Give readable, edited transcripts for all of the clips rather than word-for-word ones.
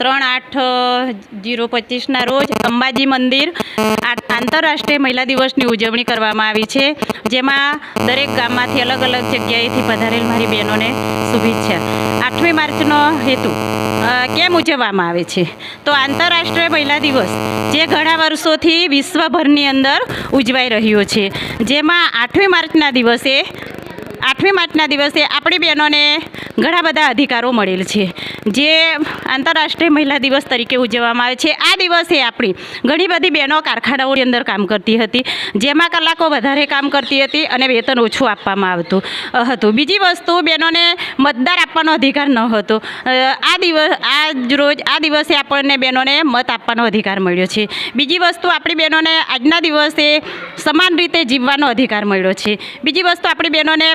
3/8/025 રોજ અંબાજી મંદિર આંતરરાષ્ટ્રીય મહિલા દિવસની ઉજવણી કરવામાં આવી છે, જેમાં દરેક ગામમાંથી અલગ અલગ જગ્યાએથી પધારેલ મારી બહેનોને શુભેચ્છા। 8મી માર્ચનો હેતુ કેમ ઉજવવામાં આવે છે? તો આંતરરાષ્ટ્રીય મહિલા દિવસ જે ઘણા વર્ષોથી વિશ્વભરની અંદર ઉજવાઈ રહ્યો છે, જેમાં 8મી માર્ચના દિવસે આપણી બહેનોને ઘણા બધા અધિકારો મળેલ છે, જે આંતરરાષ્ટ્રીય મહિલા દિવસ તરીકે ઉજવવામાં આવે છે। આ દિવસે આપણી ઘણી બધી બહેનો કારખાનાઓની અંદર કામ કરતી હતી, જેમાં કલાકો વધારે કામ કરતી હતી અને વેતન ઓછું આપવામાં આવતું હતું। બીજી વસ્તુ, બહેનોને મતદાર આપવાનો અધિકાર ન હતો। આ દિવસે આપણને બહેનોને મત આપવાનો અધિકાર મળ્યો છે। બીજી વસ્તુ, આપણી બહેનોને આજના દિવસે સમાન રીતે જીવવાનો અધિકાર મળ્યો છે। બીજી વસ્તુ, આપણી બહેનોને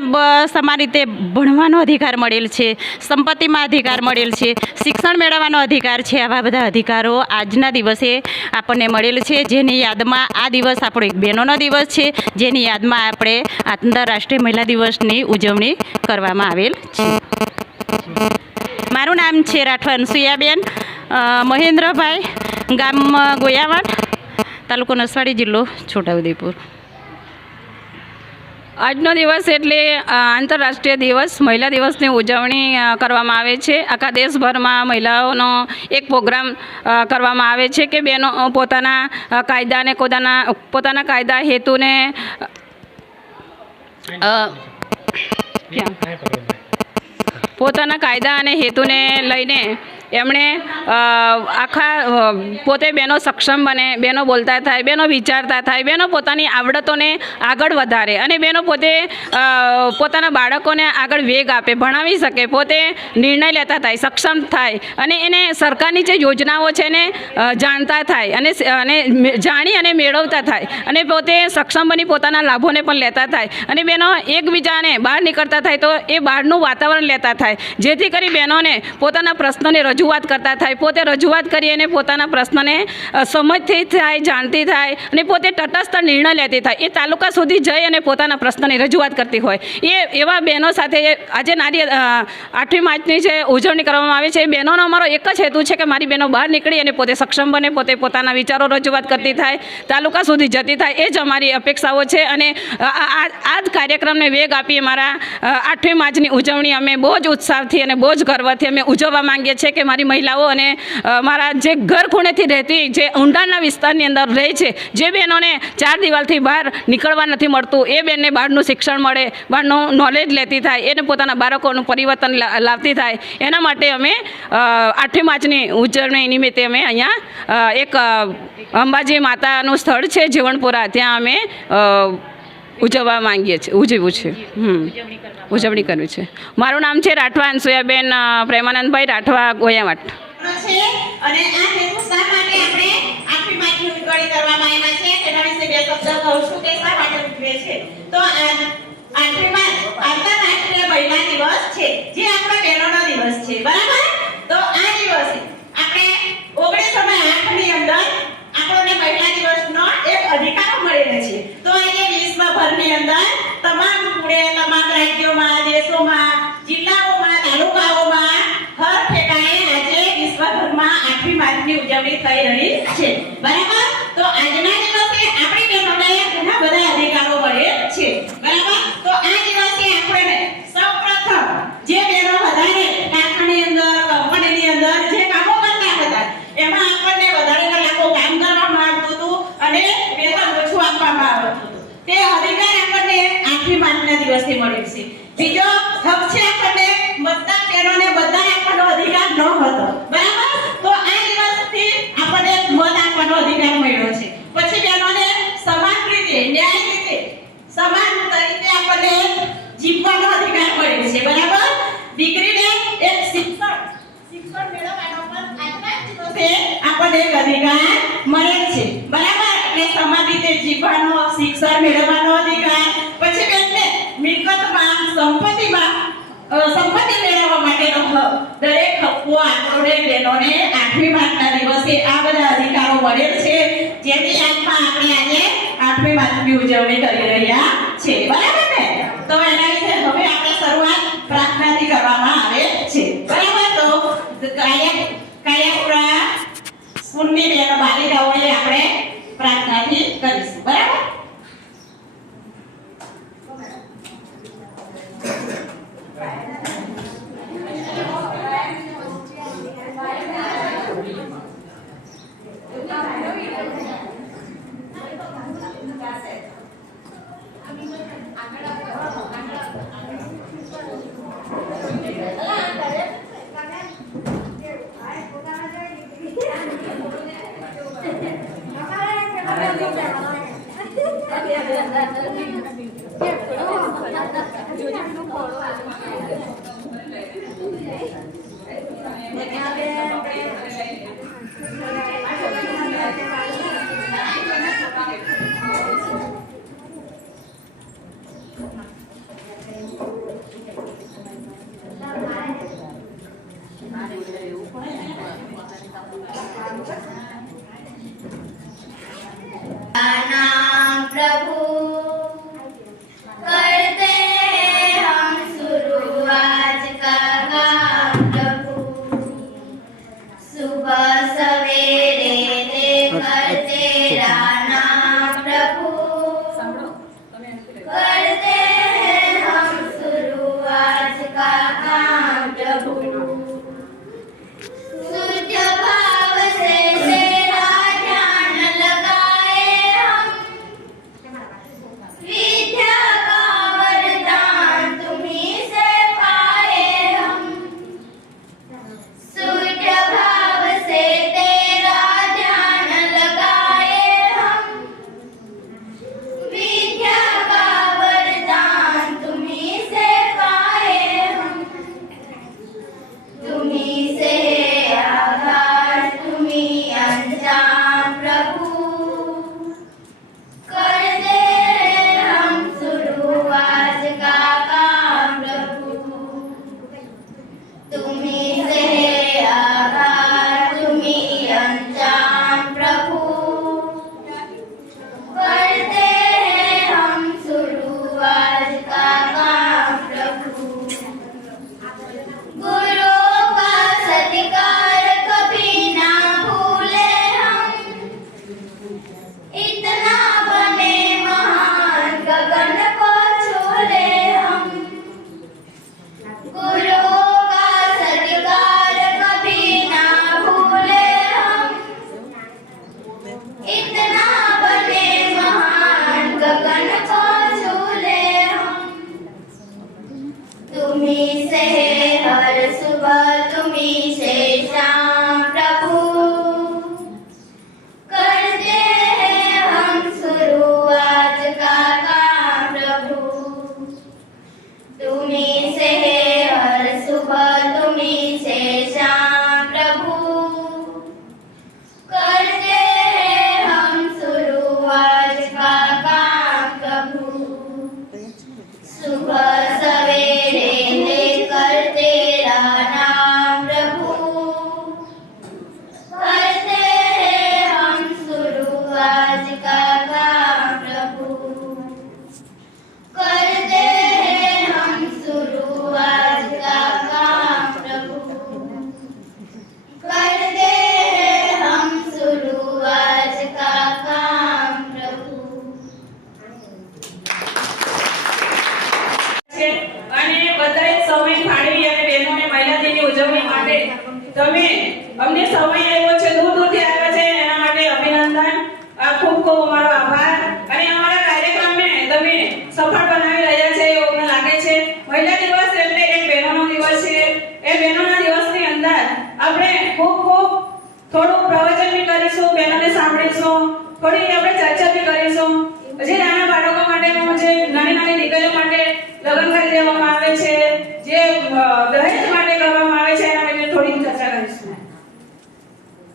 સમાન રીતે ભણવાનો અધિકાર મળેલ છે, સંપત્તિમાં અધિકાર મળેલ છે, શિક્ષણ મેળવવાનો અધિકાર છે। આવા બધા અધિકારો આજના દિવસે આપણને મળેલ છે, જેની યાદમાં આ દિવસ આપણો એક બહેનોનો દિવસ છે, જેની યાદમાં આપણે આંતરરાષ્ટ્રીય મહિલા દિવસની ઉજવણી કરવામાં આવેલ છે। મારું નામ છે રાઠવા અનસુયાબેન મહેન્દ્રભાઈ, ગામ ગોયાવાડ, તાલુકો નસવાડી, જિલ્લો છોટાઉદેપુર। આજનો દિવસ એટલે આંતરરાષ્ટ્રીય દિવસ, મહિલા દિવસની ઉજવણી કરવામાં આવે છે। આખા દેશભરમાં મહિલાઓનો એક પ્રોગ્રામ કરવામાં આવે છે કે બહેનો પોતાના કાયદા અને પોતાના કાયદા હેતુને પોતાના કાયદા અને હેતુને લઈને એમણે પોતે બહેનો સક્ષમ બને, બહેનો બોલતા થાય, બહેનો વિચારતા થાય, બહેનો પોતાની આવડતોને આગળ વધારે અને બહેનો પોતે પોતાના બાળકોને આગળ વેગ આપે, ભણાવી શકે, પોતે નિર્ણય લેતા થાય, સક્ષમ થાય અને એને સરકારની જે યોજનાઓ છે એને જાણતા થાય અને જાણી અને મેળવતા થાય અને પોતે સક્ષમ બની પોતાના લાભોને પણ લેતા થાય અને બહેનો એકબીજાને બહાર નીકળતા થાય તો એ બહારનું વાતાવરણ લેતા થાય, જેથી કરી બહેનોને પોતાના પ્રશ્નોને રજૂઆત કરતા થાય, પોતે રજૂઆત કરી અને પોતાના પ્રશ્નને સમજતી થાય, જાણતી થાય અને પોતે તટસ્થ નિર્ણય લેતી થાય, એ તાલુકા સુધી જઈ અને પોતાના પ્રશ્નની રજૂઆત કરતી હોય। એવા બહેનો સાથે આજે 8મી માર્ચની જે ઉજવણી કરવામાં આવે છે, એ બહેનોનો અમારો એક જ હેતુ છે કે મારી બહેનો બહાર નીકળી અને પોતે સક્ષમ બને, પોતે પોતાના વિચારો રજૂઆત કરતી થાય, તાલુકા સુધી જતી થાય, એ જ અમારી અપેક્ષાઓ છે અને આ જ કાર્યક્રમને વેગ આપી અમારા 8મી માર્ચની ઉજવણી અમે બહુ જ ઉત્સાહથી અને બહુ જ ગર્વથી અમે ઉજવવા માંગીએ છીએ કે મારી મહિલાઓ અને મારા જે ઘર ખૂણેથી રહેતી, જે ઊંડાણના વિસ્તારની અંદર રહે છે, જે બહેનોને 4 દિવાલથી બહાર નીકળવા નથી મળતું, એ બહેનને બહારનું શિક્ષણ મળે, બહારનું નોલેજ લેતી થાય, એને પોતાના બાળકોનું પરિવર્તન લાવતી થાય, એના માટે અમે 8મી માર્ચની ઉજવણી નિમિત્તે અમે અહીંયા એક અંબાજી માતાનું સ્થળ છે જીવણપુરા, ત્યાં અમે ઉજવવા માંગીએ છીએ, ઉજવ્યું છે, ઉજવણી કરવી છે। મારું નામ છે રાઠવા અનસુયાબેન પ્રેમાનંદભાઈ રાઠવા, ગોયાવાડ। અને આ હેતુ શા માટે આપણે 8મી માર્ચની ઉજવણી કરવામાં આવ્યા છે તેના વિશે બે શબ્દ કહું છું કે શા માટે ઉજવે છે। તો 8મી માર્ચ આંતરરાષ્ટ્રીય મહિલા દિવસ છે, જે આપણા બહેનોનો દિવસ છે, બરાબર? તો આ દિવસે આપણે 1908 ની અંદર આપણને મહિલા દિવસનો એક અધિકાર મળેલો છે। તો આજે વિશ્વભરની અંદર તમામ રાજ્યોમાં, દેશોમાં, જિલ્લાઓમાં, તાલુકાઓમાં હર ઠેકાણે આજે વિશ્વભરમાં 8મી માર્ચની ઉજવણી થઈ રહી છે, બરાબર? તો આજના દિવસે આપણી બહેનોને ઘણા બધા અધિકારો મળે છે, બરાબર? તો આ દિવસે આપણે સૌપ્રથમ જે બહેનો વધારે કારખાની અંદર, કંપનીની અંદર જે કામો કરતા હતા, એમાં આપણને વધારે કલાકો કામ કરવામાં આવતું હતું અને વેતન ઓછું આપવામાં આવતું હતું, તે અધિકાર આપણને 8મી માર્ચના દિવસે મળે છે। બીજો હક છે આપણને મતદાર બહેનોને મતદાન આપવાનો અધિકાર ન હતો, બરાબર? તો આ દિવસથી આપણને મત આપવાનો અધિકાર મળ્યો છે। પછી બહેનોને સમાન રીતે, ન્યાય રીતે, સમાન રીતે આપણને જીવવાનો અધિકાર મળ્યો છે, બરાબર? દીકરીને એક શિક્ષણ મેળવવાનો પણ આજના દિવસે આપણને એક અધિકાર મળે છે, બરાબર? એટલે સમાન રીતે જીવવાનો, શિક્ષણ મેળવવાનો અધિકાર, પછી બેનને મિલકતમાં, સંપત્તિ મેળવવા માટેનો હક, દરેક હકો આપણને બહેનોને 8મી માર્ચના દિવસે આ બધા અધિકારો મળેલ છે, જેની યાદમાં આપણે આજે 8મી માર્ચની ઉજવણી કરી રહ્યા છે, બરાબર ને? તો એના વિશે હવે આપણે શરૂઆત પ્રાર્થનાથી કરવામાં આવે છે, બરાબર? તો કાયા અહીંથી કરીશું. બરાબર? नाम प्रभु करते हैं हम शुरू आज का काम प्रभु सुबह सवेरे लेकर तेरा नाम प्रभु करते हैं हम शुरू आज का काम प्रभु शुद्ध भाव से तेरा ध्यान लगाए हम विद्या का वरदान तुम्हीं से पाए हम शुद्ध भाव से तेरा ध्यान लगाए हम विद्या का वरदान तुम्हीं से पाए हम तुम्हीं से आधार तुम्हीं अंजाम प्रभु करते हैं हम शुरू आज का काम प्रभु तुम्हीं से आधार तुम्हीं अंजाम प्रभु करते हैं हम शुरू आज का काम प्रभु गुरु का सत्कार कभी ना भूले हम इतना बने महान गगन को छू ले हम गुरु का सत्कार कभी ना भूले हम इतना बने महान गगन को छू ले हम तुम्हीं से हर सुबह तुम्हीं से शाम प्रभु करते हैं हम शुरू आज का काम प्रभु तुम्हीं से हर सुबह तुम्हीं से शाम प्रभु करते हैं हम शुरू आज का काम प्रभु सुबह सवेरे लेकर तेरा नाम प्रभु करते हैं हम शुरू आज का काम प्रभु करते हैं हम शुरू आज का काम प्रभु करते हैं हम शुरू आज का काम प्रभु છે અને બધાએ સમય ફાળવી અને બહેનોને મહિલા દિનની ઉજવણી માટે તમે અમને સમય આવ્યો છે દૂર દૂરથી આવ્યા છે એના માટે અભિનંદન ખૂબ ખૂબ અમારો આભાર અને અમારા કાર્યક્રમને તમે સફળ બનાવી રહ્યા છે એવું મને લાગે છે મહિલા દિવસ એટલે એક બહેનોનો દિવસ છે એ બહેનોના દિવસની અંદર આપણે ખૂબ ખૂબ થોડું પ્રવચન બી કરીશું બહેનોને સાંભળીશું થોડી આપણે ચર્ચા બી કરીશું જે નાના બાળકો માટેનું જે નાની નાની દીકરીઓ માટે લગ્ન કરી દેવામાં આવે છે જે દહેજ માટે કરવામાં આવે છે એના માટે થોડી ચર્ચા કરીશું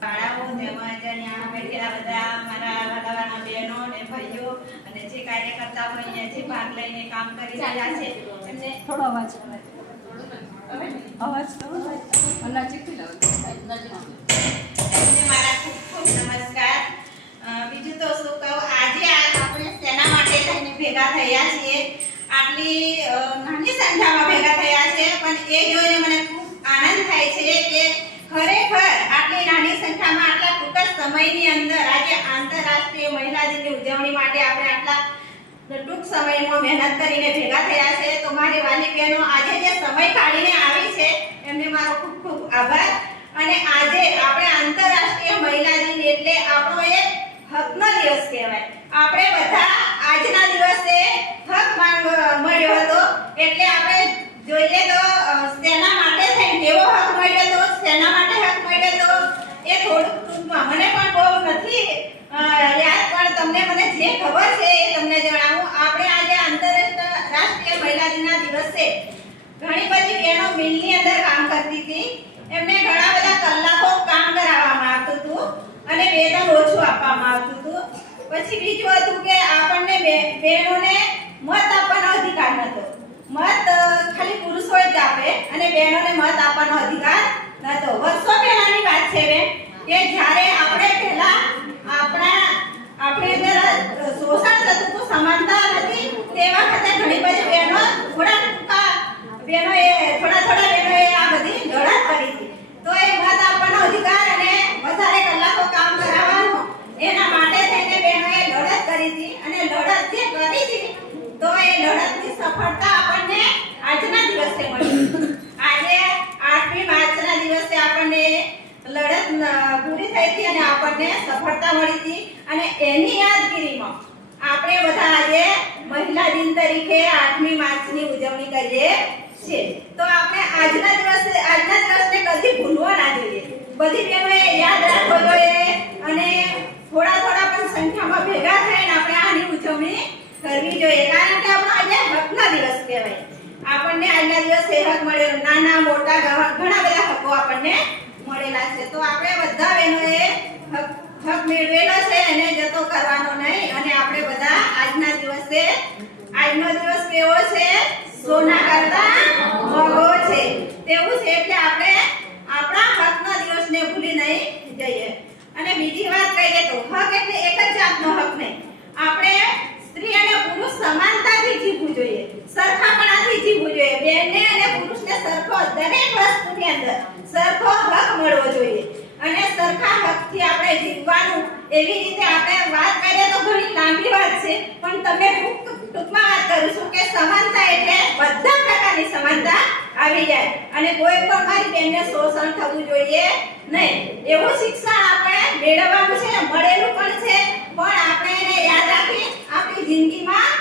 બાળાઓ તેમજ અહીંયા બેઠેલા બધા મારા વાલાવાના બહેનો અને ભાઈઓ અને જે કાર્યકર્તાઓ અહીંયા જે ભાગ લઈને કામ કરી રહ્યા છે એમને થોડો અવાજ કરો નજીકથી લાવો એમને મારા ખૂબ ખૂબ નમસ્કાર. બીજું તો શું કહું, આજે આપણે શેના માટે થઈને ભેગા થયા છીએ, આટલી નાની સંખ્યામાં ભેગા થયા છે, પણ એ જોઈને મને ખૂબ આનંદ થાય છે કે ખરેખર આટલી નાની સંખ્યામાં આટલા ટૂંકા સમયની અંદર આજે આંતરરાષ્ટ્રીય મહિલા દિનની ઉજવણી માટે આપણે આટલા ટૂંક સમયમાં મહેનત કરીને ભેગા થયા છે. તો મારી વાલી બહેનો આજે જે સમય કાઢીને આવી છે એમને મારો ખૂબ ખૂબ આભાર. અને આજે આપણે આંતરરાષ્ટ્રીય મહિલા દિન એટલે આપણો એક હકનો દિવસ કહેવાય. આપણે બધા આજના દિવસે હક મળ્યો હતો એટલે આપણે જોઈએ તો સેના માટે થઈને કેવો હક મળ્યો તો, સેના માટે હક મળ્યો તો એ થોડુંક ટૂંકમાં મને પણ બહુ નથી યાદ, પણ મને જે ખબર છે એ તમને જણાવું. આપણે આજે આંતરરાષ્ટ્રીય મહિલા દિનના દિવસે ઘણી બધી બહેનો મિલની અંદર કામ કરતી હતી. એમને ઘણા બધા કલાકો કામ કરાવવામાં આવતું હતું અને વેતન ઓછું આપવામાં આવતું હતું. પછી બીજું હતું કે આપણને બહેનોને મત આપવાનો અધિકાર નહોતો. મત ખાલી પુરુષો જ આપે અને બહેનોને મત આપવાનો અધિકાર નહોતો. વર્ષો પહેલાની વાત છે બેન, કે જ્યારે આપણે પહેલા આપણે અંદર શોષણ થતું હતું, સમાનતા નથી, તે વખતે ઘણી બધી બહેનો થોડા બહેનોએ આ બધી લડત કરી હતી. તો એ મત આપવાનો અધિકાર અને વધારે કલાકો કામ કરાવવાનો એના માટે થઈને બહેનોએ લડત કરી હતી. અને લડત જે કરી હતી તો એ લડતની સફળતા આપણને આજના દિવસે મળી. આજે 8મી માર્ચના દિવસે આપણને લડત પૂરી થઈ હતી અને આપણને સફળતા મળી હતી. અને એની યાદગીરીમાં આપણે બધા આજે મહિલા દિન તરીકે 8મી માર્ચની ઉજવણી કરીએ છીએ. તો આપણે આજના દિવસને કદી ભૂલવા ના જોઈએ. બધી બહેનોએ યાદ રાખવો જોઈએ અને થોડા પણ સંખ્યામાં ભેગા થઈને આપણે આની ઉજવણી કરવી જોઈએ. કારણ કે આપણો આજે હકનો દિવસ કહેવાય. આપણને આજના દિવસે હક મળેલો, નાના મોટા ઘણા બધા હકો આપણને મળેલા છે. તો આપણે બધા બહેનોએ હક મેળવેલો છે એને જતો કરવાનો નહીં. અને આપણે બધા આજનો દિવસ કેવો છે? સોના કરતા મોંઘો છે તેવું છે. એટલે આપણે આપણા હકનો દિવસને ભૂલી નહીં જઈએ. અને બીજી વાત કહીએ તો હક એટલે એક જ જાતનો હક નહીં. આપણે સ્ત્રી અને પુરુષ સમાનતાથી જીવવું જોઈએ, સરખાપણાથી જીવવું જોઈએ. બેનને અને પુરુષને સરખો દરેક વસ્તુની અંદર સરખો હક મળવો જોઈએ અને સરખા હકથી આપણે જીવવાનું. એવી રીતે આપણે વાત કરીએ તો ઘણી લાંબી વાત છે, પણ તમે ટૂંકમાં વાત કરું છું કે સમાનતા એટલે બધા પ્રકારની સમાનતા આવી જાય અને કોઈ પણ મારી બેનને શોષણ થવું જોઈએ નહીં. એવું શિક્ષણ આપણે મેળવવાનું છે, મળેલું પણ છે, પણ આપણે એને યાદ રાખી આપણી જિંદગીમાં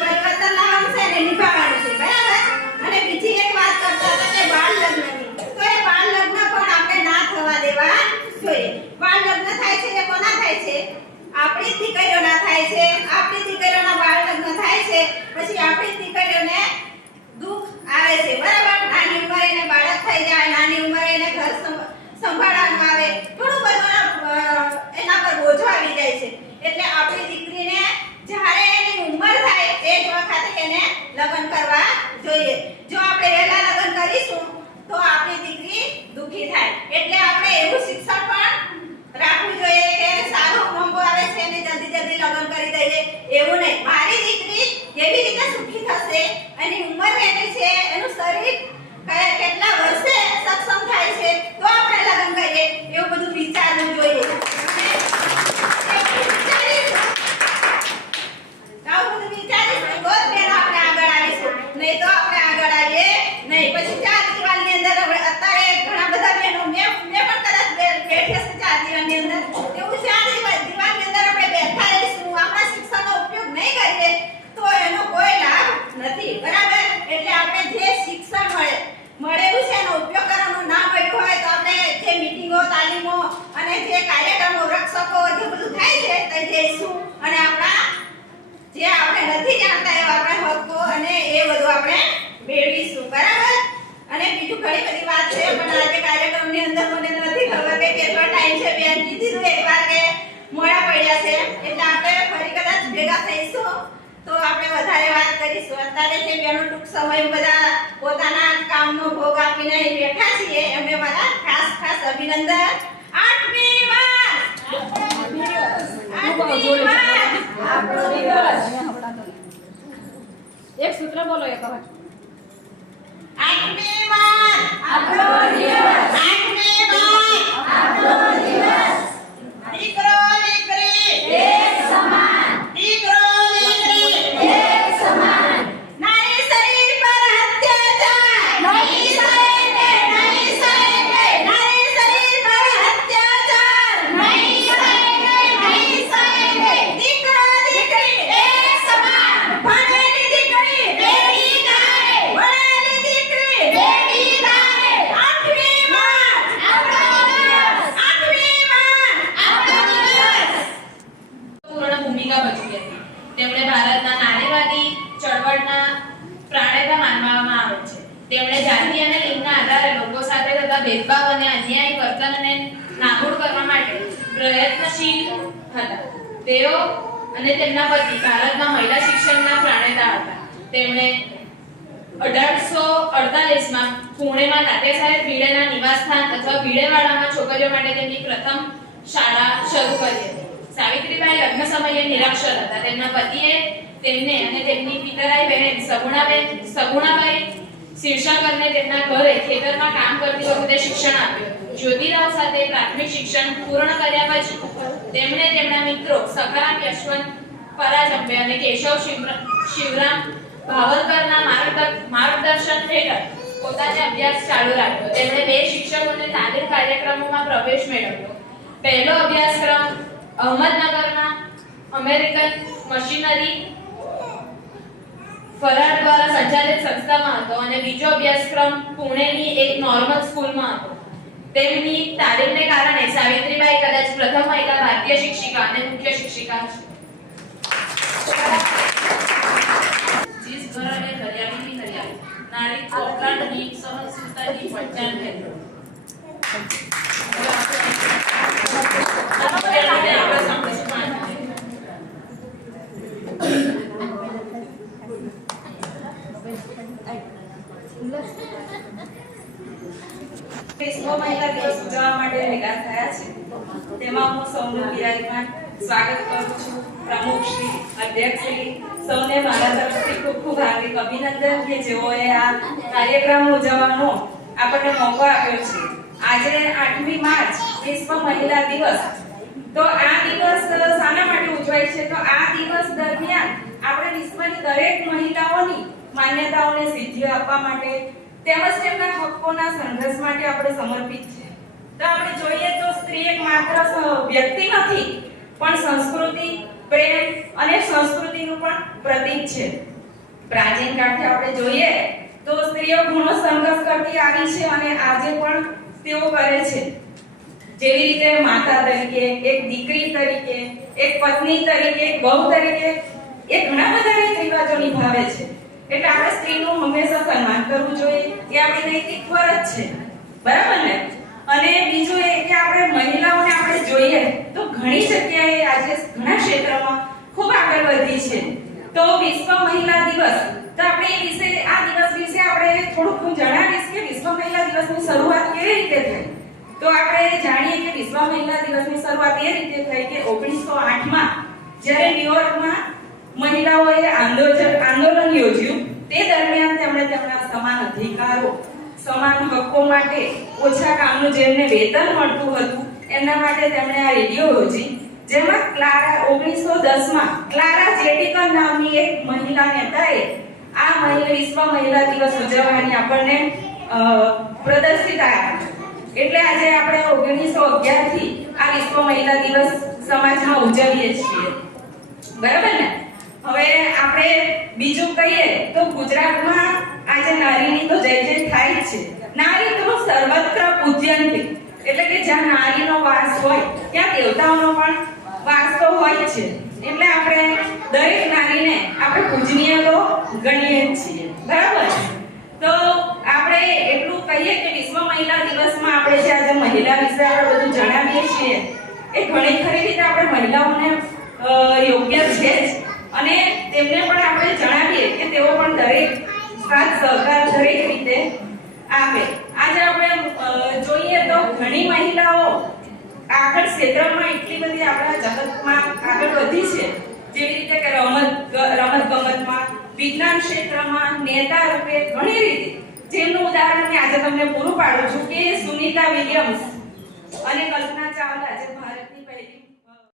પરિવર્તન લાવવાનું છે અને નિભાવવાનું છે. બરાબર? અને બીજી એક વાત કરતા હતા કે બાળ લગ્નની, તો એ બાળ લગ્ન પણ આપણે ના થવા દેવા જોઈએ. બાળ લગ્ન થાય છે એ કોના થાય છે? આપણી દીકરીઓના થાય છે. આપણી દીકરીઓના બાળ લગ્ન થાય છે પછી આપણી દીકરીઓને દુઃખ આવે છે. બરાબર? નાની ઉંમરે એને બાળક થઈ જાય, નાની ઉંમરે એને ઘર સંભાળવાનું આવે, ઘણું બધું એના પર બોજો આવી જાય છે. એટલે આપણી દીકરીને જ્યારે એની ઉંમર થાય તે જ વખતે એને લગ્ન કરવા જોઈએ. જો આપણે વહેલા લગ્ન કરીશું તો આપણી દીકરી દુઃખી થાય. એટલે આપણે એવું શિક્ષણ પણ રાખવું જોઈએ કે સારું મોંઘો આવે છે અને જલ્દી લગ્ન કરી દઈએ એવું નહીં. મારી દીકરી કેવી રીતે સુખી થશે, એની ઉંમર કેટલી છે, એનું શરીર કેટલા વર્ષે સક્ષમ થાય છે તો આપણે લગ્ન કરીએ એવું બધું વિચારવું જોઈએ. નહીં તો આપણે આગળ આવીએ નહીં. પછી 4 દિવાલની અંદર અત્યારે ઘણા બધા બહેનો મેં પણ કદાચ બેઠી હશે 4 દિવાલની અંદર. એવું 4 દિવાલની અંદર આપણે બેઠા રહીશું, આપણા શિક્ષણનો ઉપયોગ નહીં કરીએ તો એનો કોઈ લાભ નથી. બરાબર? એટલે આપણે જે શિક્ષણ મળેલું છે એનો ઉપયોગ કરવાનો ના મળ્યું હોય તો આપણે જે મીટિંગો, તાલીમો અને જે કાર્યક્રમો, વર્કશોપો જે બધું થાય છે તે જઈશું અને આપણા જે આપણે નથી જાણતા એવા આપણે હકો અને એ બધું આપણે મેળવીશું. બરાબર? અને બીજું ઘણી બધી વાત છે પણ આજે કાર્યક્રમની અંદર મને નથી ખબર કે કેટલો ટાઈમ છે. બેન કીધું એકવાર કે મોડા પડ્યા છે એટલે આપણે ફરી કદાચ ભેગા થઈશું તો આપણે વધારે વાત કરીશું. અત્યારે જે બેનો ટૂંક સમય બધા પોતાના કામનો ભોગ આપીને બેઠા છીએ એમને મારા ખાસ અભિનંદન. 8મી માર્ચ આપણો દિવસ. એક સૂત્ર બોલો એક હવે. 8મી માર્ચ આપણો દિવસ. 8મી માર્ચ આપણો દિવસ. દીકરો દીકરી એક પ્રયત્નશીલ હતા. તેઓ અને તેમના પતિ ભારતમાં મહિલા શિક્ષણના પ્રણેતા હતા. તેમણે 1848માં પુણેમાં તાત્યાસાહેબ ભીડેના નિવાસસ્થાન અથવા ભીડેવાડામાં છોકરીઓ માટે તેમની પ્રથમ શાળા શરૂ કરી હતી. સાવિત્રીબાઈ લગ્ન સમયે નિરક્ષર હતા. તેમના પતિએ તેમને અને તેમની પિતરાઈ બહેન સગુણાબાઈ શિરસાગરને તેમના ઘરે ખેતરમાં કામ કરતી વખતે શિક્ષણ આપ્યું. જ્યોતિરાવ સાથે પ્રાથમિક શિક્ષણ પૂર્ણ કર્યા પછી તેમણે તેમના મિત્રો સખારામ યશવંત પરાજંબે અને કેશવ શિવરામ ભાવલકરના માર્ગદર્શન હેઠળ પોતાનો અભ્યાસ ચાલુ રાખ્યો. તેમણે 2 શિક્ષકોને તાલીમ કાર્યક્રમોમાં પ્રવેશ મેળવ્યો. પહેલો અભ્યાસક્રમ અહમદનગરના અમેરિકન મશીનરી ફરાડ દ્વારા સંચાલિત સંસ્થામાં હતો અને બીજો અભ્યાસક્રમ પુણેની એક નોર્મલ સ્કૂલમાં હતો. તેમની તાલીમને કારણે સાવિત્રીબાઈ કદાચ પ્રથમ મહિલા ભારતીય શિક્ષિકા અને મુખ્ય શિક્ષિકા છે. जिस घर में हरियाली ही हरियाली, नारी को प्राणनी सहनशीलता की पहचान है. વિશ્વ મહિલા દિવસ ઉજવવા માટે ભેગા થયા છે. તેમાં હું સૌનું બિરાજમાન સ્વાગત કરું છું. પ્રમુખશ્રી, અધ્યક્ષશ્રી, સૌને મારા તરફથી ખૂબ ખૂબ હાર્દિક અભિનંદન કે જેઓએ આ કાર્યક્રમ ઉજવવાનો આપણને મોકો આપ્યો છે. આજે 8મી માર્ચ વિશ્વ મહિલા દિવસ. તો આ દિવસ શાના માટે ઉજવાય છે? તો આ દિવસ દરમિયાન આપણે વિશ્વની દરેક મહિલાઓની માન્યતાઓને સિદ્ધિઓ આપવા માટે તેમજ તેમના હકોના સંઘર્ષ માટે આપણે સમર્પિત છે. તો આપણે જોઈએ તો સ્ત્રી એક માત્ર વ્યક્તિ નથી, પણ સંસ્કૃતિ, પ્રેમ અને સંસ્કૃતિનું પણ પ્રતીક છે. પ્રાચીન કાળથી આપણે જોઈએ તો સ્ત્રીઓ ઘણો સંઘર્ષ કરતી આવી છે અને આજે પણ તેઓ કરે છે. જેવી રીતે માતા તરીકે, એક દીકરી તરીકે, એક પત્ની તરીકે, એક વહુ તરીકે એ ઘણા બધા રીત રિવાજો નિભાવે છે. એટલે આપણે સ્ત્રીનું હંમેશા સન્માન કરવું જોઈએ. એ આપણી નૈતિક ફરજ છે. બરાબર ને? અને બીજું એ કે આપણે મહિલાઓને આપણે જોઈએ તો ઘણી જગ્યાએ આજે ઘણા ક્ષેત્રમાં ખૂબ આગળ વધી છે. તો વિશ્વ મહિલા દિવસ, તો આપણે એ વિશે આ દિવસ વિશે આપણે થોડુંક હું જણાવીશ કે વિશ્વ મહિલા દિવસની શરૂઆત કેવી રીતે થઈ. તો આપણે જાણીએ કે વિશ્વ મહિલા દિવસની શરૂઆત એ રીતે થઈ કે 1908માં જ્યારે ન્યુયોર્કમાં મહિલાઓએ આંદોલન યોજ્યું. તે દરમિયાન તેમણે તેમના સમાન અધિકારો, સમાન હકો માટે, ઓછા કામનું જેમને વેતન મળતું હતું એમના માટે તેમણે આ રેડિયો યોજી. જેમાં 1910માં ક્લારા જેટિકન નામની એક મહિલા નેતાએ આ વિશ્વ મહિલા દિવસ ઉજવવાની આપણને પ્રદર્શિત આપ્યું. એટલે આજે આપણે 1911 થી આ વિશ્વ મહિલા દિવસ સમાજમાં ઉજવીએ છીએ. બરાબર ને? હવે આપણે બીજું કહીએ તો ગુજરાતમાં આજે નારીની તો જય જય થાય છે. નારી તો સર્વત્ર પૂજ્યંતી, એટલે કે જ્યાં નારીનો વાસ હોય ત્યાં દેવતાઓનો પણ વાસ તો હોય છે. એટલે આપણે દરેક નારીને આપણે પૂજનીય તો ગણીએ છીએ. બરાબર? તો આપણે એટલું કહીએ કે વિશ્વ મહિલા દિવસમાં આપણે જે આજે મહિલા વિશે આપણે બધું જણાવીએ છીએ એ ઘણી ખરી રીતે આપણે મહિલાઓને યોગ્ય છે જ. અને તેમને પણ આપણે જણાવીએ કે તેઓ પણ દરેક સાથ સહકાર દરેક રીતે આપે. આજે આપણે જોઈએ તો ઘણી મહિલાઓ આગળ ક્ષેત્રમાં એટલી બધી આપણા જગતમાં આગળ વધી છે. જેવી રીતે કે રમત ગમતમાં, વિજ્ઞાન ક્ષેત્રમાં, નેતા રૂપે ઘણી રીતે. જેમનું ઉદાહરણ મેં આજે તમને પૂરું પાડું છું કે સુનીતા વિલિયમ્સ